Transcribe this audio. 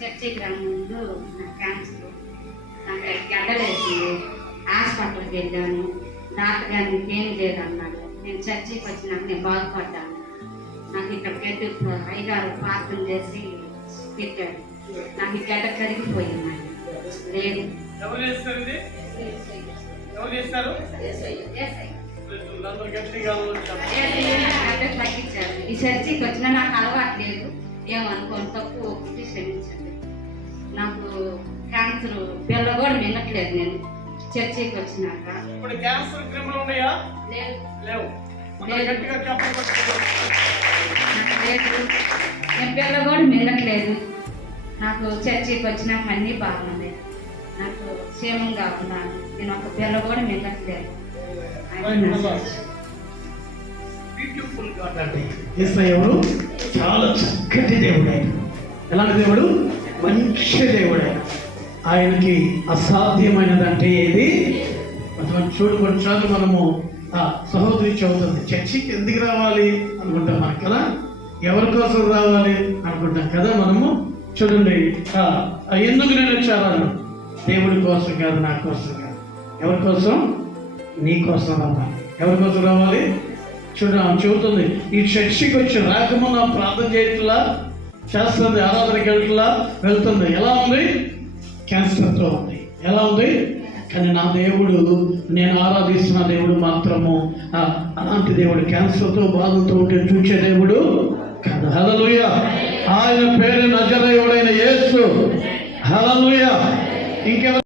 చర్చికి రాముందు నాకు క్యాన్సర్, నాకు గడ్డలేసింది. హాస్పిటల్కి వెళ్ళాను. డాక్టర్ గారు ఇంకేం లేదన్నాడు. నేను చర్చికి వచ్చినాక నేను బాగుపడ్డాను. నాకు ఇక్కడ గడ్డి అయ్యగారు ప్రార్థన చేసి పెట్టాడు. నాకు ఈ గడ్డ కరిగిపోయింది. లేదు తగ్గించారు. ఈ చర్చికి వచ్చినా నాకు అలవాటు లేదు. ఏమనుకోని తప్పు ఒకటి క్షమించండి. నాకు క్యాన్సర్ పిల్ల కూడా మిన్నట్లేదు. నేను చర్చికి వచ్చినాక నేను పిల్ల కూడా మిన్నట్లేదు. నాకు చర్చికి వచ్చినాక అన్నీ బాగున్నాయి. నాకు క్షేమంగా ఉన్నాను. నేను ఒక పిల్ల కూడా మిన్నట్లేదు. ఎవరు చాలా చక్కటి దేవుడు. ఆయన ఎలాంటి దేవుడు? మంచి దేవుడు. ఆయనకి అసాధ్యమైనదంటే ఏది? చూడు, కొన్నిసార్లు మనము సహోదరి చదువుతుంది, చర్చికి ఎందుకు రావాలి అనుకుంటాం మనం కదా, ఎవరి కోసం రావాలి అనుకుంటాం కదా మనము. చూడండి, ఎందుకు నేను వచ్చాను? దేవుడి కోసం కాదు, నా కోసం కాదు. ఎవరి కోసం? నీ కోసం రావాలి. ఎవరి కోసం రావాలి? చెబుతుంది, ఈ చర్చికి వచ్చి రాకమున్న ప్రార్థన చేయట్లా, చేస్తుంది, ఆరాధనకి వెళ్తుంది. ఎలా ఉంది? క్యాన్సర్తో ఉంది. ఎలా ఉంది? కానీ నా దేవుడు, నేను ఆరాధిస్తున్న దేవుడు మాత్రము అలాంటి దేవుడు. క్యాన్సర్తో బాధతో ఉంటే చూసే దేవుడు కాదు. హల్లెలూయా. ఆయన పేరు నజరేయుడైన యేసు. హల్లెలూయా. ఇంకెవరు?